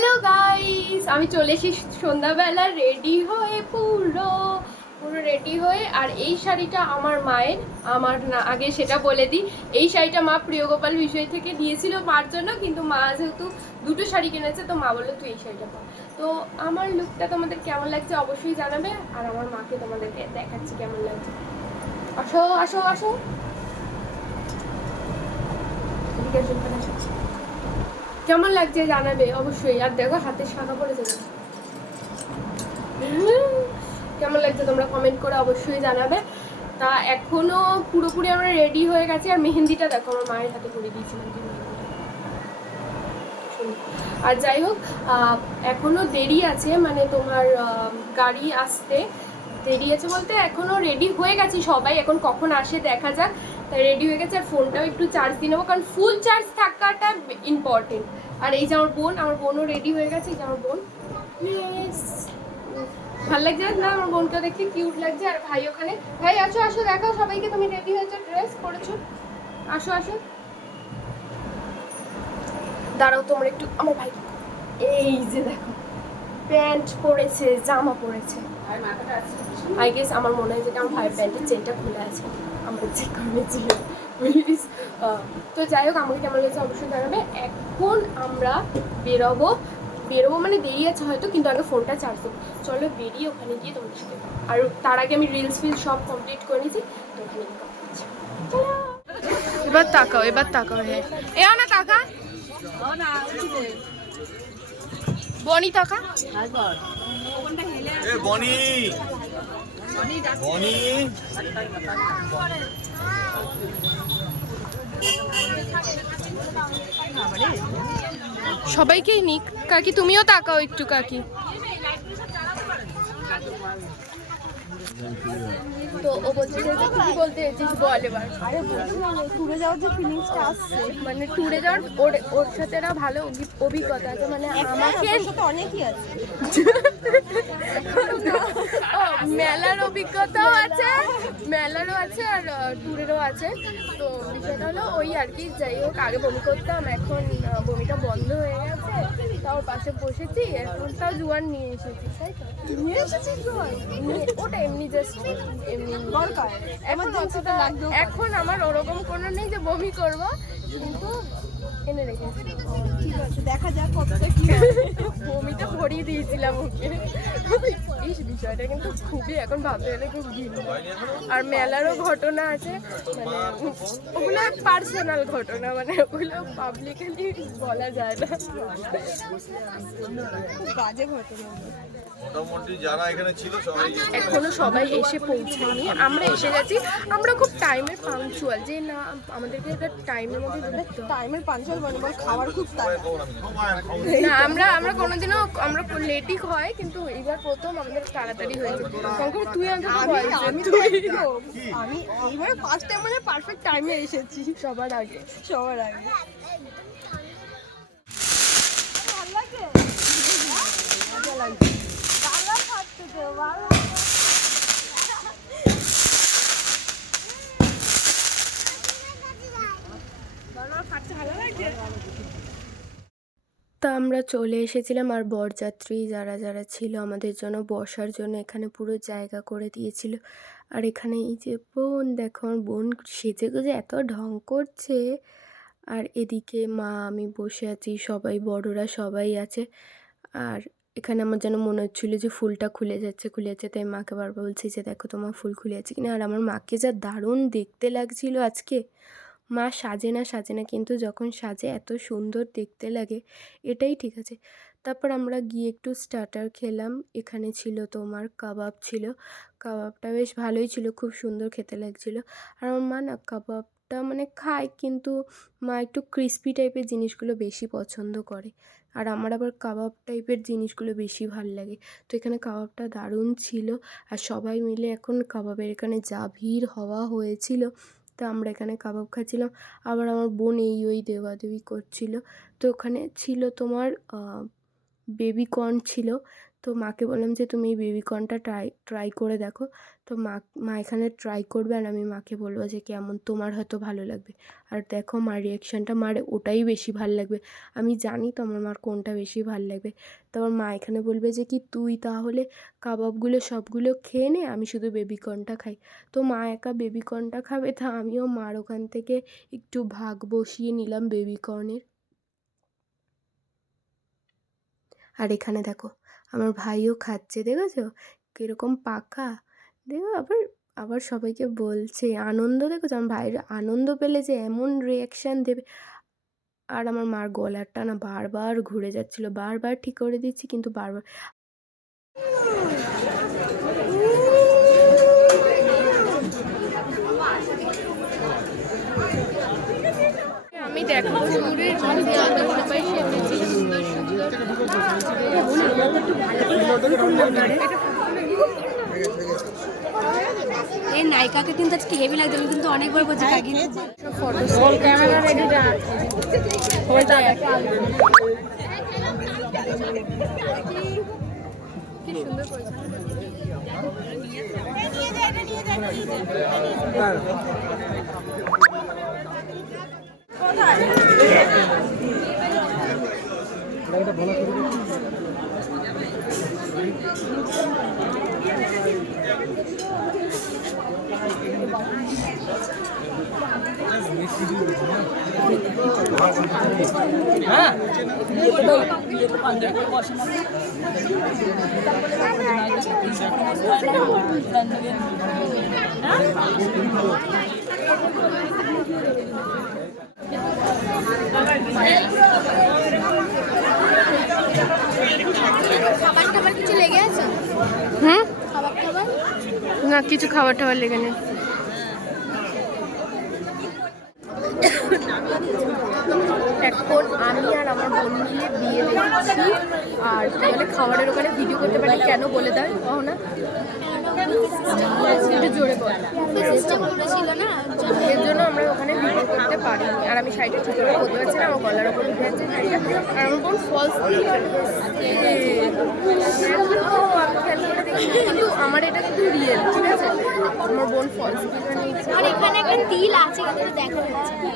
Hello guys, আমি চলে এসেছি সন্ধ্যাবেলা রেডি হয়ে পুরো রেডি হয়ে। আর এই শাড়িটা আমার মায়ের, আমার না আগে সেটা বলে দিই, এই শাড়িটা মা প্রিয়গোপাল বিষয় থেকে দিয়েছিল মার জন্য, কিন্তু মা যেহেতু দুটো শাড়ি কিনেছে তো মা বললো তুই এই শাড়িটা পর। তো আমার লুকটা তোমাদের কেমন লাগছে অবশ্যই জানাবে, আর আমার মাকে তোমাদেরকে দেখাচ্ছি কেমন লাগছে। আসো আসো আসো, কেমন লাগছে জানাবে অবশ্যই। আর দেখো হাতে শাখা পড়েছে, কেমন লাগছে তোমরা কমেন্ট করে অবশ্যই জানাবে। তা এখনো পুরোপুরি আমরা রেডি হয়ে গেছি। আর মেহেন্দিটা দেখো আমার মায়ের হাতে করে দিয়েছিলাম। আর যাই হোক, এখনো দেরি আছে, মানে তোমার গাড়ি আসতে দেরি আছে বলতে এখনো রেডি হয়ে গেছি সবাই, এখন কখন আসে দেখা যাক। তাই রেডি হয়ে গেছে, আর ফোনটাও একটু চার্জ দিয়ে নেবো, কারণ ফুল চার্জ থাকাটা ইম্পর্টেন্ট। আর এই যে আমার বোনও রেডি হয়ে গেছে। এই যে আমার বোন, ভালো লাগছে না আমার বোনটা দেখে, কিউট লাগছে। আর ভাই ওখানে, ভাই আসো আসো, দেখাও সবাইকে তুমি রেডি হয়েছো, ড্রেস পরেছো, আসো আসো। দাঁড়াও তোমার একটু, আমার ভাই এই যে দেখো প্যান্ট পরেছে, জামা পরেছে। আই গেস আমার মনে হয় যেটা আমার ভাইয়ের প্যান্টের চেনটা খুলে আছে, আমরা চেক করেছি প্লিজ। তো যাই হোক, আমাকে কেমন লাগছে অবশ্যই জানাবে। এখন আমরা বেরোবো মানে দেরি আছে হয়তো, কিন্তু আগে ফোনটা চার্জ দেবো। চলো বেরিয়ে ওখানে গিয়ে তোমাদের সাথে, আর তার আগে আমি রিলস সব কমপ্লিট করে নিয়েছি, তো ওখানে গিয়ে কথা বলছি। এবার তাকাও, হ্যাঁ এ না তাকা, বনি তাকা, বনি বনি সবাইকেই নিক। কাকি তুমিও তাকাও একটু, কাকি। তো ও বলছে যে তুই বলতে এসেছিস, বল এবার। আরে ট্যুরে যাওয়ার যে ফিলিংসটা আসছে, মানে ট্যুরে যাওয়ার ওর সাথে একটা ভালো অভিজ্ঞতা আছে, মানে আমাকে সাথে অনেকই আছে। ও মেলার অভিজ্ঞতাও আছে, আর ট্যুরেরও আছে। তো বিষয়টা হলো ওই আর কি। যাই হোক, আগে বমি করতাম, এখন বমিটা বন্ধ হয়ে গেছে, তাও পাশে বসেছি। এখন তাও জোয়ান নিয়ে এসেছি, তাই তো নিয়ে এসেছি ওটা এমনি জাস্ট এমনি দরকার, এমার্জেন্সিতে লাগবেও। এখন আমার ওরকম কোনো নেই যে বমি করব, কিন্তু এনে রেখেছি। ঠিক আছে, দেখা যাক কতটা কি বমিটা ভরিয়ে দিয়েছিলাম ওকে। এই বিষয়টা কিন্তু খুবই এখন ভাবতে গেলে খুব ভিন্ন। আর মেলারও ঘটনা আছে, মানে ওগুলো পার্সোনাল ঘটনা, মানে ওগুলো পাবলিকলি বলা যায় না। খুব বাজে ঘটনা। মোটামুটি যারা এখানে ছিল সবাই এখনো সবাই এসে পৌঁছায়নি, আমরা এসে গেছি। আমরা খুব টাইমের পাংচুয়াল, যে না আমাদেরকে একটা টাইমের মধ্যে ঢুকতে হবে। টাইমের পাঞ্চুয়াল মানে বল, খাওয়ার খুব তাড়া। না আমরা কোনোদিনও আমরা লেটই হয়, কিন্তু এবার প্রথম আমাদের তাড়াতাড়ি হয়েছে। শঙ্কর তুই অন্তত বল যে আমি এইবার ফার্স্ট টাইম মানে পারফেক্ট টাইমে এসেছি সবার আগে। সবার আগে। ভালো লাগে, মজা লাগছে। ভালো থাকতে তো ভালো। তা আমরা চলে এসেছিলাম, আর বরযাত্রী যারা যারা ছিল আমাদের জন্য বসার জন্য এখানে পুরো জায়গা করে দিয়েছিল। আর এখানে এই যে বোন, দেখো আমার বোন সেজে গুজে এত ঢং করছে। আর এদিকে মা, আমি বসে আছি, সবাই বড়রা সবাই আছে। আর এখানে আমার যেন মনে হচ্ছিলো যে ফুলটা খুলে যাচ্ছে, তাই মাকে বারবার বলছি যে দেখো তোমার ফুল খুলে যাচ্ছে কিনা। আর আমার মাকে যা দারুণ দেখতে লাগছিল আজকে। মা সাজে না, কিন্তু যখন সাজে এত সুন্দর দেখতে লাগে, এটাই ঠিক আছে। তারপর আমরা গিয়ে একটু স্টার্টার খেলাম। এখানে ছিল তোমার কাবাব ছিল, কাবাবটা বেশ ভালোই ছিল, খুব সুন্দর খেতে লাগছিলো। আর আমার মা না কাবাবটা মানে খায়, কিন্তু মা একটু ক্রিস্পি টাইপের জিনিসগুলো বেশি পছন্দ করে, আর আমার আবার কাবাব টাইপের জিনিসগুলো বেশি ভাল লাগে। তো এখানে কাবাবটা দারুণ ছিল। আর সবাই মিলে এখন কাবাবের এখানে যা ভিড় হওয়া হয়েছিল, তো আমরা এখানে কাবাব খাচ্ছিলাম। আবার আমার বোন ওই দেওয়াদেবি করছিল। তো ওখানে ছিল তোমার বেবি কর্ন ছিল, তো মাকে বললাম যে তুমি এই বেবিকর্নটা ট্রাই করে দেখো। তো মা এখানে ট্রাই করবে আর আমি মাকে বলবো যে কেমন, তোমার হয়তো ভালো লাগবে। আর দেখো মার রিয়াকশানটা, মার ওটাই বেশি ভাল লাগবে। আমি জানি তো আমার মার কোনটা বেশি ভাল লাগবে। তারপর মা এখানে বলবে যে কি তুই তাহলে কাবাবগুলো সবগুলো খেয়ে নে, আমি শুধু বেবিকর্নটা খাই। তো মা একা বেবিকর্নটা খাবে, তা আমিও মার ওখান থেকে একটু ভাগ বসিয়ে নিলাম বেবিকর্নের। আর এখানে দেখো আমার ভাইও খাচ্ছে, দেখেছো কীরকম পাকা। দেখো আবার আবার সবাইকে বলছে, আনন্দ দেখেছো আমার ভাইয়ের আনন্দ পেলে যে এমন রিয়াকশান দেবে। আর আমার মার গলাটা না বারবার ঘুরে যাচ্ছিলো, বারবার ঠিক করে দিচ্ছি কিন্তু বারবার। আমি দেখো সুরের মধ্যে আমরা সবাই সেজেছি সুন্দর সুন্দর। এই নায়িকাকে কিন্তু আজকে হেভি লাগছে, আমি কিন্তু অনেকবার বলছি কাকি ক্যামেরা রেডি হয়ে যায়। কি সুন্দর করেছে। খাবার টাবার কিছু লেগে আছে? খাবার টাবার না, কিছু খাবার টাবার লেগে নেই। এখন আমি আর আমার বোন মিলে বিয়ে দেখছি, আর তাহলে খাবারের ওখানে ভিডিও করতে পারি কেন বলে দেয় কখনো না, একটু জোরে বল। সিস্টেম করেছিল না, এর জন্য আমরা ওখানে ভিডিও করতে পারিনি। আর আমি শাড়িটা ঠিক করে বলতে পারছি না, আমার গলার ওপর উঠে যাচ্ছে শাড়িটা। আর আমার বোন ফলস কিন্তু আমার এটা কিন্তু রিয়েল, ঠিক আছে। আমার বোন ফলস নিয়েছে। আর এখানে একটা তিল আছে কিন্তু দেখা যাচ্ছে না।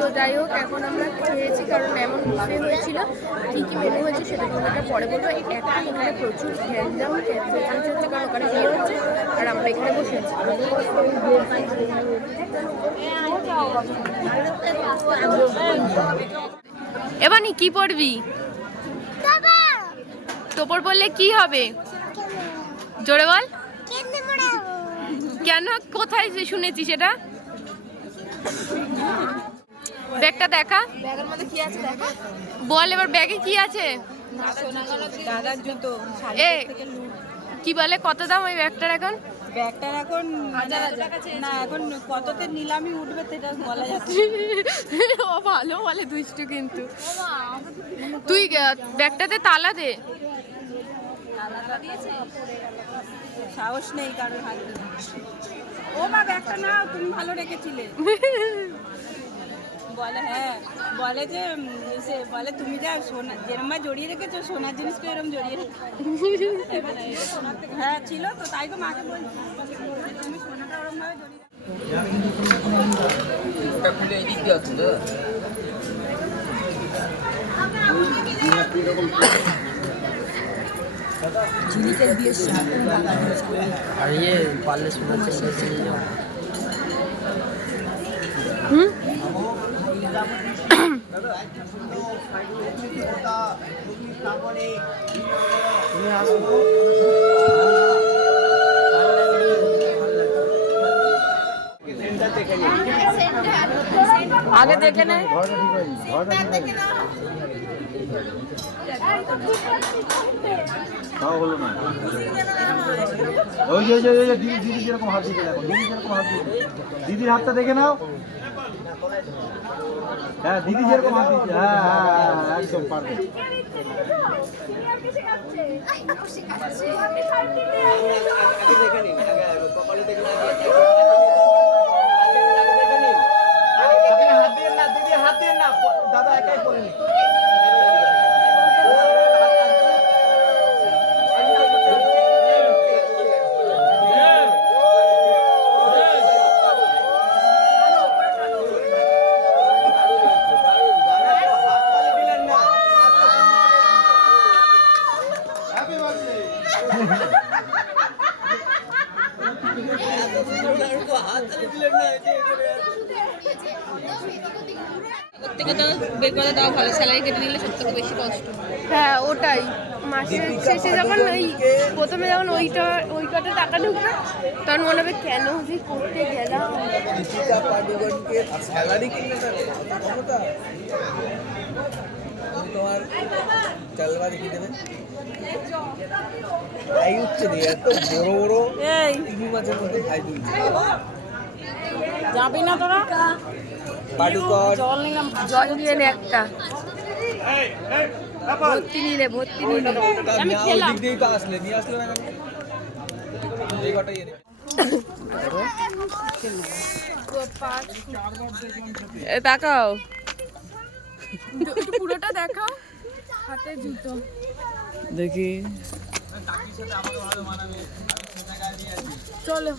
তো যাই হোক, এখন আমরা খেয়েছি কারণ এমন বুফে হয়েছিল। কী কী মেনু হয়েছে সেটা তোমাকে পরে বলবো। এখন এখানে প্রচুর ঘ্যান্ডাম হচ্ছে কারণ ওখানে বিয়ে হচ্ছে আর আমরা এখানে বসে আছি। এবার নি কি পড়বি? তোপর পড়লে কি হবে? জোরে বল। কেন, কোথায় শুনেছি সেটা? ব্যাগটা দেখা, ব্যাগের মধ্যে কি আছে দেখা? বল এবার ব্যাগে কি আছে। দাদার জুতো। এ কি বলে, কত দাম ওই ব্যাগটার এখন? ব্যাগটার এখন না, এখন কততে নিলামি উঠবে সেটা বলা যাচ্ছে। ও ভালো বলে, দুষ্টু কিন্তু। তুই ব্যাগটাতে তালা দে। সাহস নেই কারোর হাতে। ও মা ব্যাগটা নাও, তুমি ভালো রেখেছিলে। বলে হ্যাঁ, বলে যে সে বলে তুমি যা সোনা যেরম জড়িয়ে রেখেছো সোনার জিনিসকে এরম জড়িয়ে রেখেছো। হ্যাঁ ছিল তো, তাই তো মাকে বলছি তুমি সোনাটা ওরম ভাবে ঝিলিকের বিয়ের সাথে আর ইয়ে পারলে শোনার চেষ্টা চলে যাও। আগে দেখে নে। তাও হলো না। ওই যে দিদি যেরকম হাত দিতে দেখো, দিদি যেরকম হাত দিতে, দিদির হাতটা দেখে নাও। হ্যাঁ দিদি যেরকম হাত দিচ্ছে, হ্যাঁ হ্যাঁ হ্যাঁ একদম পারফেক্ট। কলকাতা বের করে দেওয়া ভালো, স্যালারি কেটে নিলে সব থেকে বেশি কষ্ট। হ্যাঁ ওটাই, মাসের শেষে যখন ওই প্রথমে যখন ওই কটা টাকা ঢুকবে তখন মনে হবে কেন যে করতে গেলাম। দীপিকা পাডুকোনকে স্যালারি কিনলে না ক্ষমতা তোমার চালবা দেখিয়ে দেবে। এই উঠছে দিয়ে এত বড় বড় এই তিমি মাছের মধ্যে খাই দিচ্ছে। যাবি না তোরা? পাডুকোন জল নিলাম, জল নিয়ে নে একটা, ভর্তি নিলে আমি খেলাম। দিক দিয়েই তো আসলে নিয়ে আসলে না কেন? এই কটাই এনে তাকাও, পুরোটা দেখাও, হাতে জুতো দেখি চলো।